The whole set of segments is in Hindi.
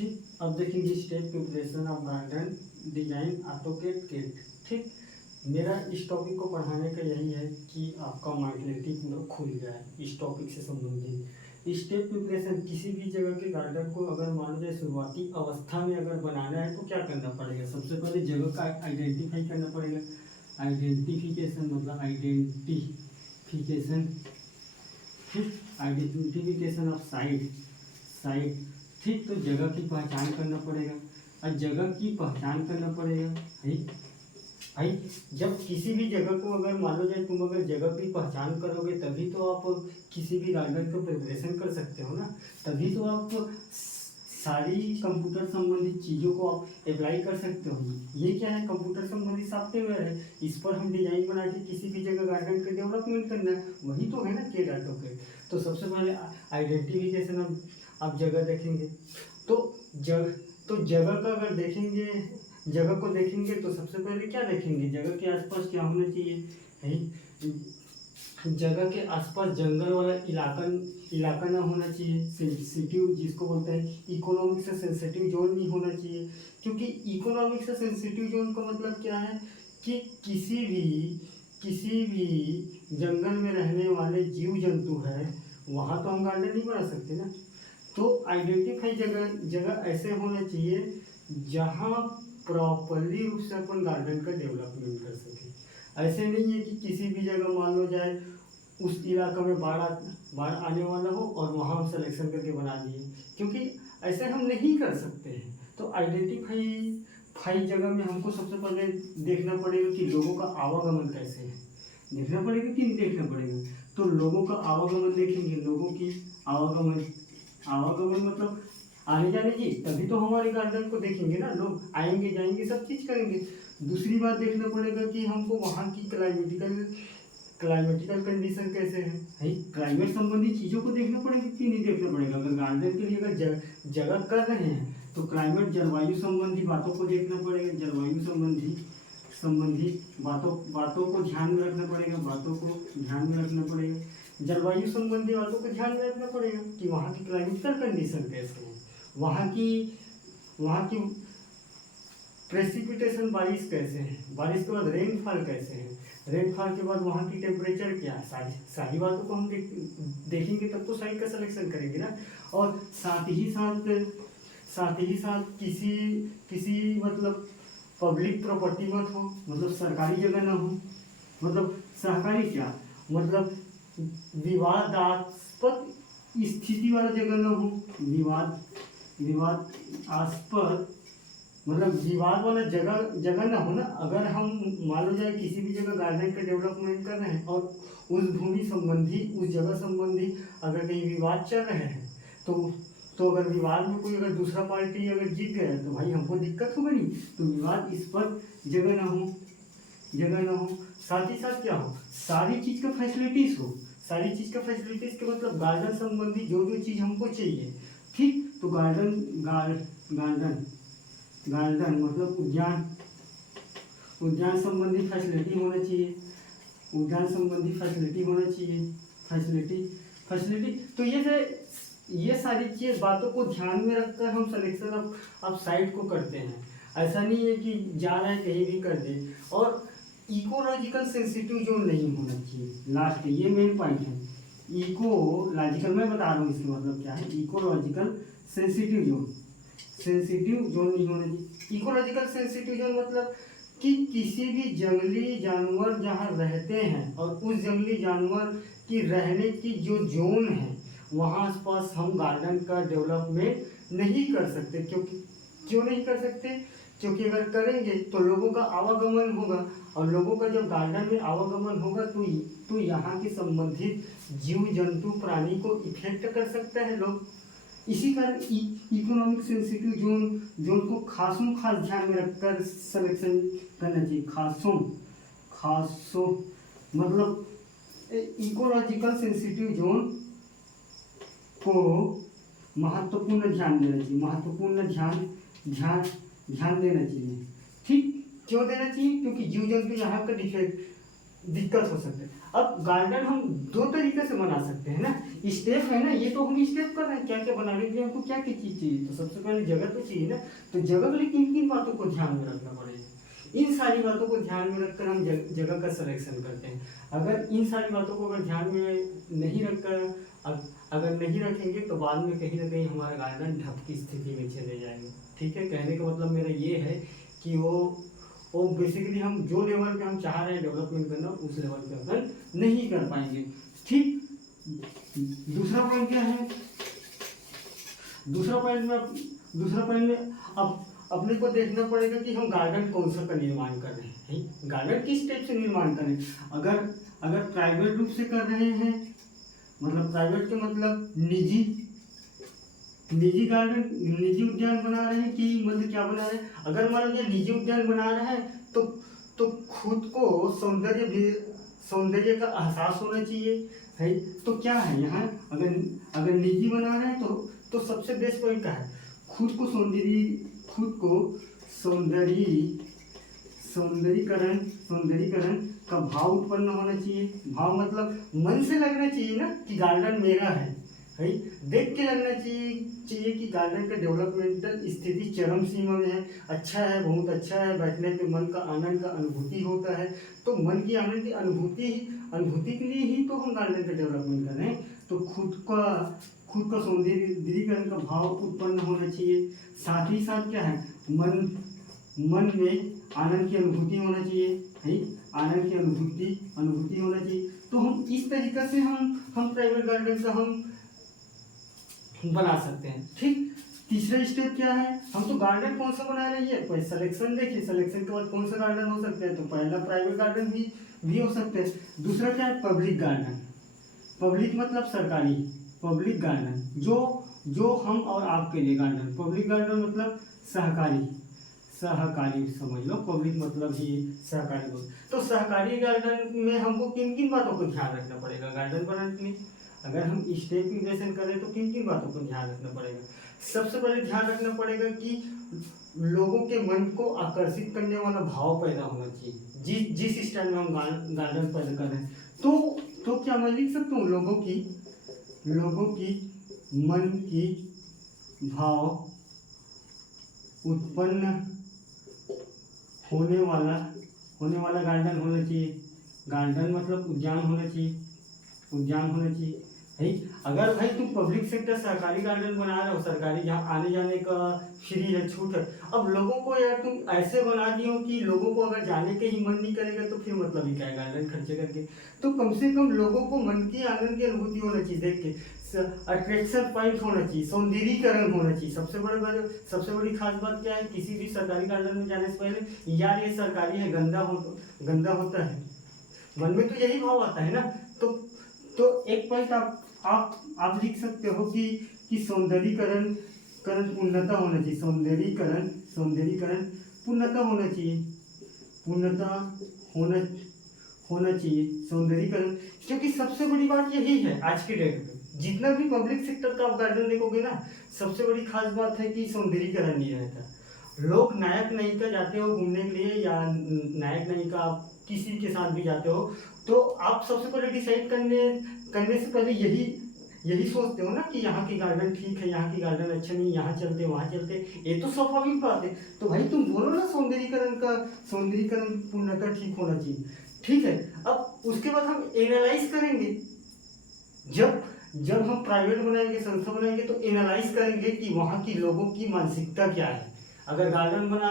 ठीक, अब देखेंगे step preparation of garden design AutoCAD kit. ठीक, मेरा इस टॉपिक को पढ़ाने का यही है कि आपका मेंटलिटी पूरा खुल जाए इस टॉपिक से संबंधित। स्टेप प्रिपरेशन, किसी भी जगह के गार्डन को अगर मान लो जाए शुरुआती अवस्था में अगर बनाना है तो क्या करना पड़ेगा? सबसे पहले जगह का आइडेंटिफाई करना पड़ेगा। आइडेंटिफिकेशन मतलब आइडेंटिफिकेशन, ठीक, आइडेंटिफिकेशन ऑफ साइट। ठीक, तो जगह की पहचान करना पड़ेगा। और जगह की पहचान करना पड़ेगा भाई जब किसी भी जगह को अगर मान लो जाए तुम अगर जगह की पहचान करोगे तभी तो आप किसी भी गार्डन का प्रिपरेशन कर सकते हो ना। तभी तो आप सारी कंप्यूटर संबंधित चीज़ों को आप अप्लाई कर सकते हो। ये क्या है? कंप्यूटर संबंधित सॉफ्टवेयर है, इस पर हम डिजाइन बना के किसी भी जगह गार्डन का डेवलपमेंट करना है, वही तो है ना के डाटो के। तो सबसे पहले आइडेंटिफिकेशन आप जगह देखेंगे तो जगह का अगर देखेंगे, जगह को देखेंगे तो सबसे पहले क्या देखेंगे? जगह के आसपास क्या होना चाहिए है? जगह के आसपास जंगल वाला इलाका ना होना चाहिए। सेंसिटिव जिसको बोलते हैं इकोनॉमिक से सेंसिटिव जोन नहीं होना चाहिए। क्योंकि इकोनॉमिक से सेंसिटिव जोन का मतलब क्या है कि किसी भी जंगल में रहने वाले जीव जंतु है वहाँ तो हम गार्डन नहीं बना सकते ना। तो आइडेंटिफाई जगह ऐसे होना चाहिए जहाँ प्रॉपरली रूप से अपन गार्डन का डेवलपमेंट कर सके। ऐसे नहीं है कि किसी भी जगह मान लो जाए उस इलाका में बाढ़ आने वाला हो और वहाँ हम सिलेक्शन करके बना दिए, क्योंकि ऐसे हम नहीं कर सकते हैं। तो आइडेंटिफाई जगह में हमको सबसे पहले देखना पड़ेगा कि लोगों का आवागमन कैसे है। देखना पड़ेगा कि नहीं देखना पड़ेगा? तो लोगों का आवागमन देखेंगे। लोगों की आवागमन मतलब आने जाने की, तभी तो हमारे गार्डन को देखेंगे ना। लोग आएंगे जाएंगे सब चीज करेंगे। दूसरी बात देखना पड़ेगा कि हमको वहाँ की क्लाइमेटिकल कंडीशन कैसे है क्लाइमेट संबंधी चीज़ों को देखना पड़ेगा कि नहीं देखना पड़ेगा? अगर गार्डन के लिए अगर जगह कर रहे हैं तो क्लाइमेट जलवायु संबंधी बातों को देखना पड़ेगा। जलवायु संबंधी बातों को ध्यान में रखना पड़ेगा। जलवायु संबंधी बातों को ध्यान में रखना पड़ेगा कि वहाँ की क्लाइमेटिकल कंडीशन कैसे है, वहाँ की प्रेसिपिटेशन बारिश कैसे है, बारिश के बाद रेनफॉल कैसे है, रेनफॉल के बाद वहाँ की टेम्परेचर क्या है। सारी बातों को हम देखेंगे तब तो साइट का सिलेक्शन करेंगे ना। और साथ ही साथ किसी मतलब पब्लिक प्रॉपर्टी मत हो, मतलब सरकारी जगह ना हो, मतलब सहकारी क्या मतलब विवादास्पद स्थिति वाला जगह ना हो। विवादास्पद मतलब विवाद वाला जगह ना हो ना। अगर हम मान लो जाए किसी भी जगह गार्डन का डेवलपमेंट कर रहे हैं और उस भूमि संबंधी उस जगह संबंधी अगर कहीं विवाद चल रहे हैं तो अगर विवाद में कोई अगर दूसरा पार्टी अगर जीत गया तो भाई हमको दिक्कत होगा नहीं। तो विवाद इस पर जगह ना हो। साथ ही साथ क्या हो, सारी चीज़ का फैसिलिटीज हो। सारी चीज़ का फैसिलिटीज के मतलब गार्डन संबंधी जो चीज़ हमको चाहिए। ठीक, तो गार्डन मतलब उद्यान संबंधी फैसिलिटी होना चाहिए। फैसिलिटी तो ये सारी चीज बातों को ध्यान में रखकर हम सिलेक्शन ऑफ साइट को करते हैं। ऐसा नहीं है कि जा रहे हैं कहीं भी कर दे। और इकोलॉजिकल सेंसिटिव जोन नहीं होना चाहिए। लास्ट ये मेन पॉइंट है। इकोलॉजिकल मैं बता रहा हूँ इसका मतलब क्या है। इकोलॉजिकल सेंसिटिव जोन नहीं होना चाहिए। इकोलॉजिकल सेंसिटिव जोन मतलब कि किसी भी जंगली जानवर जहाँ रहते हैं और उस जंगली जानवर की रहने की जो जोन है वहाँ आसपास हम गार्डन का डेवलपमेंट नहीं कर सकते। क्यों नहीं कर सकते? क्योंकि अगर करेंगे तो लोगों का आवागमन होगा और लोगों का जब गार्डन में आवागमन होगा तो यहाँ के संबंधित जीव जंतु प्राणी को इफेक्ट कर सकता है लोग। इसी कारण इकोनॉमिक सेंसिटिव जोन को खास ध्यान में रखकर सिलेक्शन करना चाहिए। खासों मतलब इकोलॉजिकल सेंसिटिव जोन को महत्वपूर्ण ध्यान देना चाहिए। ठीक, क्यों देना चाहिए? क्योंकि जीव जंतु यहाँ का दिक्कत हो सकती है। अब गार्डन हम दो तरीके से बना सकते हैं ना, स्टेप है ना, ये तो हम स्टेप कर रहे हैं, क्या क्या बनाने के लिए हमको क्या क्या चीज चाहिए, तो सबसे पहले जगह तो चाहिए ना, तो जगह के लिए किन किन बातों को ध्यान में रखना पड़ेगा, इन सारी बातों को ध्यान में रखकर हम जगह का सिलेक्शन करते हैं। अगर इन सारी बातों को अगर ध्यान में नहीं रखकर अगर नहीं रखेंगे तो बाद में कहीं ना कहीं हमारा गार्डन ढप की स्थिति में चले जाएंगे। ठीक है, कहने का मतलब मेरा ये है कि वो बेसिकली हम जो लेवल पे हम चाह रहे हैं डेवलपमेंट करना, उस लेवल पे अपन नहीं कर पाएंगे। ठीक, दूसरा पॉइंट क्या है, दूसरा पॉइंट में अब अपने को देखना पड़ेगा कि हम गार्डन कौन सा का निर्माण कर रहे हैं, गार्डन किस टाइप से निर्माण करें। अगर प्राइवेट रूप से कर रहे हैं, मतलब प्राइवेट के मतलब निजी गार्डन, निजी उद्यान बना रहे हैं कि मतलब क्या बना रहे हैं, अगर मान लीजिए निजी उद्यान बना रहे हैं तो खुद को सौंदर्य का एहसास होना चाहिए है। तो क्या है यहाँ, अगर निजी बना रहे हैं तो सबसे बेस्ट पॉइंट क्या है, खुद को सौंदर्यीकरण का भाव उत्पन्न होना चाहिए। भाव मतलब मन से लगना चाहिए ना कि गार्डन मेरा है, देख के लगना चाहिए कि गार्डन का डेवलपमेंटल स्थिति चरम सीमा में है, अच्छा है, बहुत अच्छा है, बैठने पे मन का आनंद का अनुभूति होता है। तो मन की आनंद की अनुभूति के लिए ही तो हम गार्डन का डेवलपमेंट कर रहे हैं। तो खुद का सौंदर्यीकरण का भाव उत्पन्न होना चाहिए। साथ ही साथ क्या है, मन में आनंद की अनुभूति होना चाहिए, आनंद की अनुभूति होना चाहिए। तो हम इस तरीके से हम प्राइवेट गार्डन का हम बना सकते हैं। ठीक, तीसरा स्टेप क्या है, हम तो गार्डन कौन सा बना रहे हैं, कोई सिलेक्शन देखिए, सिलेक्शन के बाद कौन सा गार्डन हो सकता है, तो पहला प्राइवेट गार्डन भी हो सकते हैं। दूसरा क्या है, पब्लिक गार्डन, पब्लिक मतलब सरकारी, पब्लिक गार्डन जो हम और आपके लिए गार्डन, पब्लिक गार्डन मतलब सहकारी समझ लो, पब्लिक मतलब ही सहकारी बोल। तो सहकारी गार्डन में हमको किन किन बातों को ध्यान रखना पड़ेगा गार्डन बनाने में, अगर हम स्टेप इन्वेस्टमेंट करें तो किन किन बातों को ध्यान रखना पड़ेगा। सबसे पहले ध्यान रखना पड़ेगा कि लोगों के मन को आकर्षित करने वाला भाव पैदा होना चाहिए। जिस स्टाइल में हम गार्डन पैदा कर रहे हैं, तो क्या मैं लिख सकता हूँ, लोगों की मन की भाव उत्पन्न होने वाला गार्डन होना चाहिए। गार्डन मतलब उद्यान होना चाहिए है। अगर भाई तुम पब्लिक सेक्टर सरकारी गार्डन बना रहे हो, सरकारी जहाँ आने जाने का फ्री है, छूट है, अब लोगों को यार तुम ऐसे बना दियो कि लोगों को अगर जाने के ही मन नहीं करेगा तो फिर मतलब ही क्या है गार्डन खर्चे करके। तो कम से कम लोगों को मन की आनंद की अनुभूति होना चाहिए, देख के अट्रैक्शन पॉइंट होना चाहिए, सौंदर्यीकरण होना चाहिए। सबसे बड़ी खास बात क्या है, किसी भी सरकारी गार्डन में जाने से पहले यार ये सरकारी है, गंदा होता है, मन में तो यही भाव आता है ना। तो एक पॉइंट आप लिख सकते हो कि सौंदर्यीकरण पूर्णता होना चाहिए, सौंदर्यीकरण पूर्णता होना चाहिए सौंदर्यीकरण। क्योंकि सबसे बड़ी बात यही है आज के डेट में, जितना भी पब्लिक सेक्टर का आप गार्डन देखोगे ना, सबसे बड़ी खास बात है कि सौंदर्यीकरण नहीं रहता। लोग नायक नायिका जाते हो घूमने के लिए, या नायक नायिका आप किसी के साथ भी जाते हो, तो आप सबसे पहले डिसाइड करने से पहले यही सोचते हो ना कि यहाँ की गार्डन ठीक है, यहाँ की गार्डन अच्छा नहीं, यहाँ चलते वहाँ चलते, ये तो स्वाभाविक बात है। तो भाई तुम बोलो ना सौंदर्यीकरण पूर्णतः ठीक होना चाहिए। ठीक है, अब उसके बाद हम एनालाइज करेंगे। जब हम प्राइवेट बनाएंगे, संस्था बनाएंगे, तो एनालाइज करेंगे कि वहाँ की लोगों की मानसिकता क्या है। अगर गार्डन बना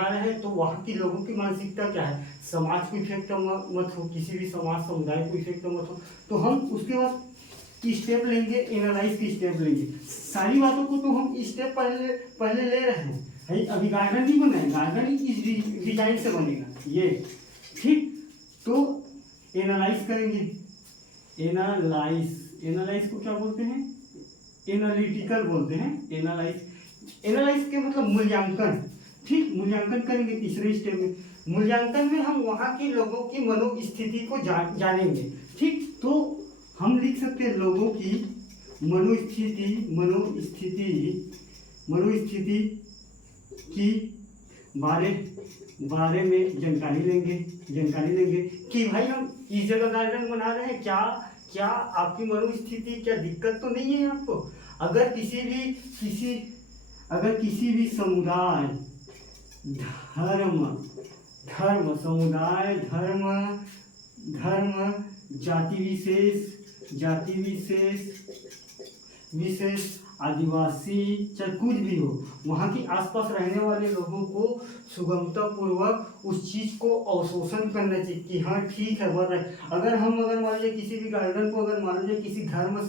रहे हैं तो वहाँ की लोगों की मानसिकता क्या है, समाज को इफेक्ट मत हो, किसी भी समाज समुदाय को इफेक्ट मत हो। तो हम उसके बाद की स्टेप लेंगे, एनालाइज की स्टेप लेंगे। सारी बातों को तो हम स्टेप पहले ले रहे हैं है। अभी गार्डन नहीं बना है, गार्डन इस डिजाइन से बनेगा ये। ठीक, तो एनालाइज करेंगे। एनालाइज को क्या बोलते हैं, एनालिटिकल बोलते हैं। एनालाइज के मतलब मूल्यांकन। ठीक, मूल्यांकन करेंगे तीसरे स्टेप में। मूल्यांकन में हम वहाँ के लोगों की मनोस्थिति को जानेंगे। ठीक, तो हम लिख सकते हैं लोगों की मनोस्थिति की बारे में जानकारी लेंगे कि भाई हम इस जगह गार्डन बना रहे हैं, क्या आपकी मनोस्थिति, क्या दिक्कत तो नहीं है आपको। अगर किसी भी समुदाय, धर्म समुदाय, धर्म जाति विशेष आदिवासी, चाहे कुछ भी हो, वहाँ की आसपास रहने वाले लोगों को सुगमता पूर्वक उस चीज़ को अवशोषण करना चाहिए कि हाँ ठीक है बन रहा है। अगर मान लीजिए किसी भी गार्डन को अगर मान लीजिए किसी धर्म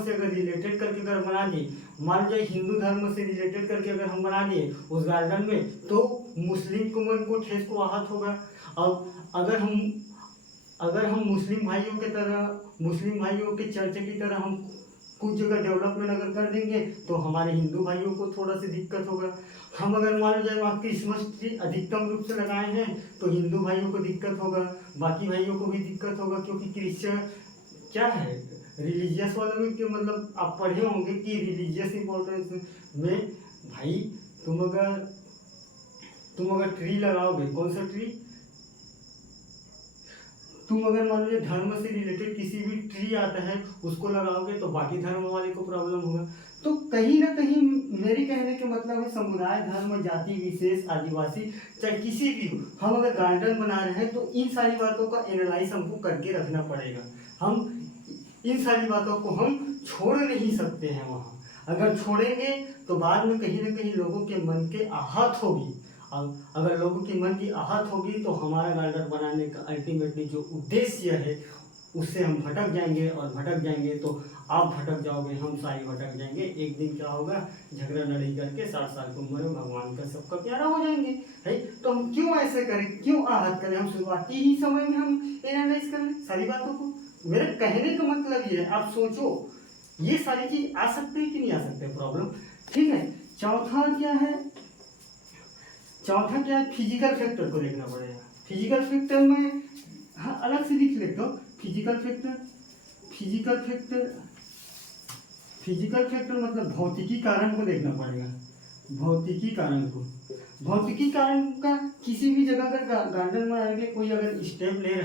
से अगर रिलेटेड करके अगर बना दिए, मान लीजिए हिंदू धर्म से रिलेटेड करके अगर हम बना दिए उस गार्डन में, तो मुस्लिम को ठेस को आहत होगा। और अगर हम मुस्लिम भाइयों के चर्च की तरह हम कुछ जगह डेवलपमेंट अगर कर देंगे तो हमारे हिंदू भाइयों को थोड़ा सी दिक्कत होगा। हम अगर मान लीजिए वहाँ क्रिसमस ट्री अधिकतम रूप से लगाए हैं तो हिंदू भाइयों को दिक्कत होगा, बाकी भाइयों को भी दिक्कत होगा, क्योंकि क्रिश्चियन क्या है, रिलीजियस वालों में कि मतलब आप पढ़े होंगे कि रिलीजियस इंपॉर्टेंस में भाई तुम अगर ट्री लगाओगे, कौन सा ट्री, तुम अगर मान लीजिए धर्म से रिलेटेड किसी भी ट्री आता है उसको लगाओगे तो बाकी धर्म वाले को प्रॉब्लम होगा। तो कहीं ना कहीं मेरे कहने के मतलब है समुदाय, धर्म, जाति विशेष, आदिवासी, चाहे किसी भी हो, हम अगर गार्डन बना रहे हैं तो इन सारी बातों का एनालाइज हमको करके रखना पड़ेगा। हम इन सारी बातों को हम छोड़ नहीं सकते हैं। वहाँ अगर छोड़ेंगे तो बाद में कहीं ना कहीं लोगों के मन के आहत होगी। अगर लोगों की मन की आहत होगी तो हमारा गार्डन बनाने का अल्टीमेटली जो उद्देश्य है उससे हम भटक जाएंगे तो आप भटक जाओगे, हम सारे भटक जाएंगे। एक दिन क्या होगा, झगड़ा लड़ाई करके 60 साल की उम्र में भगवान का सबका प्यारा हो जाएंगे। है तो हम क्यों ऐसे करें, क्यों आहत करें, हम शुरुआती ही समय में हम एनालाइज कर लें सारी बातों को। मेरे कहने का मतलब ये है, आप सोचो ये सारी चीज आ सकते हैं कि नहीं आ सकते प्रॉब्लम। ठीक है, चौथा क्या है, फिजिकल फैक्टर को देखना पड़ेगा। फिजिकल फैक्टर में हाँ अलग से लिख लेता हूँ। फिजिकल फैक्टर मतलब भौतिकी कारण को देखना पड़ेगा। भौतिकी कारण का किसी भी जगह अगर गार्डन बनाने के लिए कोई अगर स्टेप ले रहे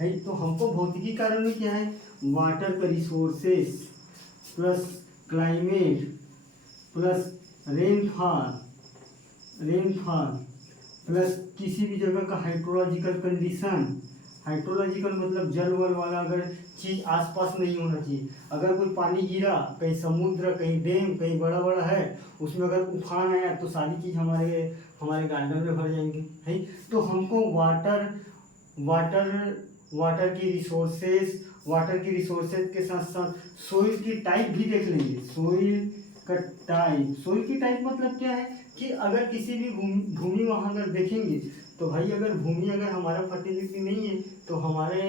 हैं तो हमको भौतिकी कारण में क्या है, वाटर का resources plus climate plus rainfall plus किसी भी जगह का हाइड्रोलॉजिकल कंडीशन। हाइड्रोलॉजिकल मतलब जल वल वाला अगर चीज़ आसपास नहीं होना चाहिए। अगर कोई पानी गिरा, कहीं समुद्र, कहीं डैम, कहीं बड़ा है, उसमें अगर तूफान आया तो सारी चीज़ हमारे गार्डन में भर जाएंगे। है तो हमको वाटर की रिसोर्सेज के साथ साथ सोइल की टाइप भी देख लेंगे। सोइल की टाइप मतलब क्या है कि अगर किसी भी भूमि वहाँ अगर देखेंगे तो भाई अगर भूमि अगर हमारा फर्टिलिटी नहीं है तो हमारे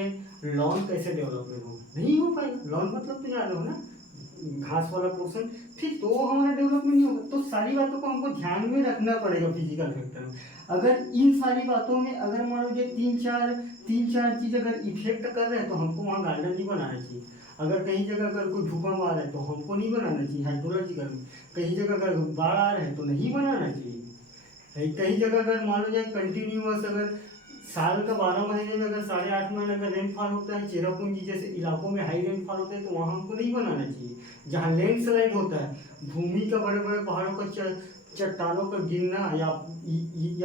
लॉन कैसे डेवलपमेंट होगा, नहीं हो पाएगा। लॉन मतलब तो याद हो ना, घास वाला पोर्शन, ठीक, तो वो हमारा डेवलपमेंट नहीं होगा। तो सारी बातों को हमको ध्यान में रखना पड़ेगा फिजिकल फैक्टर में। अगर इन सारी बातों में अगर मान लीजिए तीन चार चीज़ अगर इफेक्ट कर रहे हैं तो हमको वहाँ गार्डन नहीं बनाना चाहिए। अगर कहीं जगह अगर कोई भूकंप आ रहा है तो हमको नहीं बनाना चाहिए हाइड्रोलॉजिकल में। कहीं जगह अगर बाढ़ आ रहा है तो नहीं बनाना चाहिए। कहीं जगह अगर मान लो जाए कंटिन्यूअस अगर साल का 12 महीने में अगर 8.5 महीने अगर रेनफॉल होता है, चेरापूंजी जैसे इलाकों में हाई रेनफॉल होता है तो वहाँ हमको नहीं बनाना चाहिए। जहाँ लैंडस्लाइड होता है, भूमि का बड़े पहाड़ों का चट्टानों का गिरना या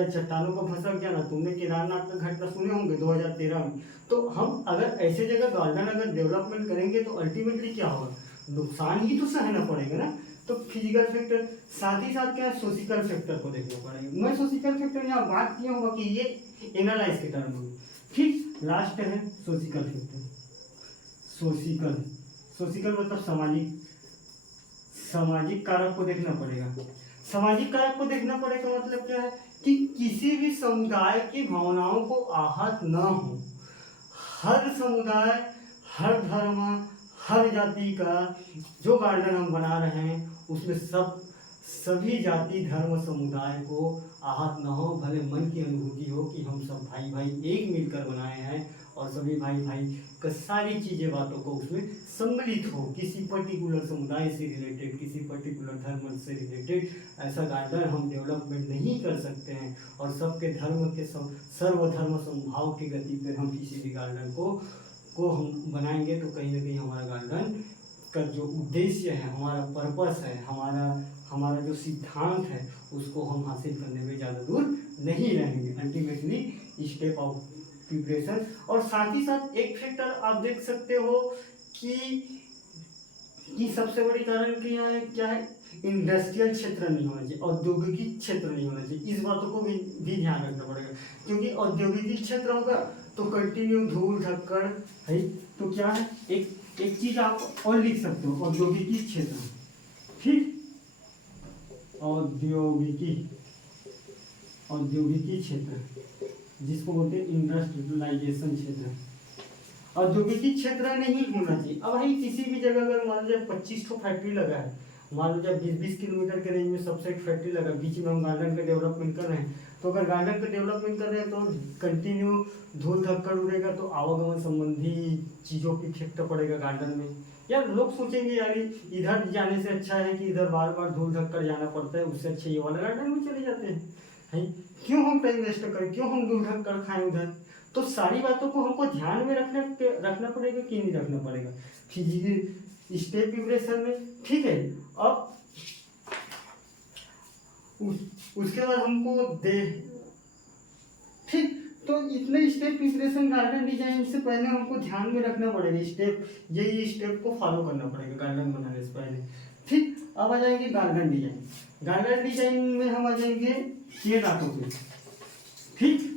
चट्टानों का भसक जाना, तुमने केदारनाथ का घटना सुने होंगे 2013 में। तो हम अगर ऐसे जगह गार्डन अगर डेवलपमेंट करेंगे तो अल्टीमेटली क्या होगा, नुकसान ही तो सहना पड़ेगा ना। तो फिजिकल फैक्टर, साथ ही साथ क्या है, सोशिकल फैक्टर को देखना पड़ेगा। मैं सोशिकल फैक्टर यहाँ बात किया होगा कि ये एनालाइज के टर्म में। ठीक, लास्ट है सोशिकल फैक्टर। सोशिकल मतलब सामाजिक कारक को देखना पड़ेगा। सामाजिक कारक को देखना पड़ेगा मतलब क्या है कि किसी भी समुदाय की भावनाओं को आहत न हो। हर समुदाय, हर धर्म, हर जाति का जो गार्डन हम बना रहे हैं उसमें सभी जाति, धर्म, समुदाय को आहत न हो। भले मन की अनुभूति हो कि हम सब भाई एक मिलकर बनाए हैं और सभी भाई भाई का सारी चीज़ें बातों को उसमें सम्मिलित हो, किसी पर्टिकुलर समुदाय से रिलेटेड, किसी पर्टिकुलर धर्म से रिलेटेड ऐसा गार्डन हम डेवलपमेंट नहीं कर सकते हैं। और सबके धर्म के सर्वधर्म समभाव की गति पर हम किसी भी गार्डन को हम बनाएंगे तो कहीं ना कहीं हमारा गार्डन का जो उद्देश्य है, हमारा पर्पस है, हमारा जो सिद्धांत है, उसको हम हासिल करने में ज़्यादा दूर नहीं रहेंगे। Ultimately step of preparation. और साथ ही साथ एक फैक्टर आप देख सकते हो कि सबसे बड़ी कारण कि यहाँ है क्या है, इंडस्ट्रियल क्षेत्र नहीं होना चाहिए, औद्योगिक क्षेत्र नहीं होना चाहिए। इस बातों को भी ध्यान रखना पड़ेगा, क्योंकि औद्योगिक क्षेत्र होगा तो कंटिन्यू धूल धक्कड़ है। तो क्या है, एक चीज आप और लिख सकते हो, औद्योगिकी क्षेत्र, ठीक, औद्योगिकी क्षेत्र जिसको बोलते हैं इंडस्ट्रियलाइजेशन क्षेत्र, औद्योगिकी क्षेत्र नहीं होना चाहिए। अब भाई किसी भी जगह अगर मान लीजिए 25 ठो फैक्ट्री लगा है, मान लीजिए 20-20 किलोमीटर के रेंज में सबसे एक फैक्ट्री लगा, बीच में हम गार्डन का डेवलपमेंट कर रहे हैं, तो अगर गार्डन का डेवलपमेंट कर रहे हैं तो कंटिन्यू धूल धक्कड़ उड़ेगा, तो आवागमन संबंधी चीज़ों की इफेक्ट पड़ेगा गार्डन में। यार लोग सोचेंगे यार इधर जाने से अच्छा है कि इधर बार बार धूल धक्कड़ जाना पड़ता है, उससे अच्छे ये वाला गार्डन में चले जाते हैं। क्यों हम टाइम वेस्ट करें, क्यों हम धूल धक्कड़ खाएं उधर। तो सारी बातों को हमको ध्यान में रखना पड़ेगा कि नहीं रखना पड़ेगा फिजिकल स्टेप प्रिपरेशन में, ठीक है। अब उसके बाद हमको ठीक, तो इतने स्टेप प्रिपरेशन गार्डन डिजाइन से पहले हमको ध्यान में रखना पड़ेगा, यही स्टेप को फॉलो करना पड़ेगा गार्डन बनाने से पहले, ठीक। अब आ जाएंगे गार्डन डिजाइन। गार्डन डिजाइन में हम आ जाएंगे ये बातों पे, ठीक।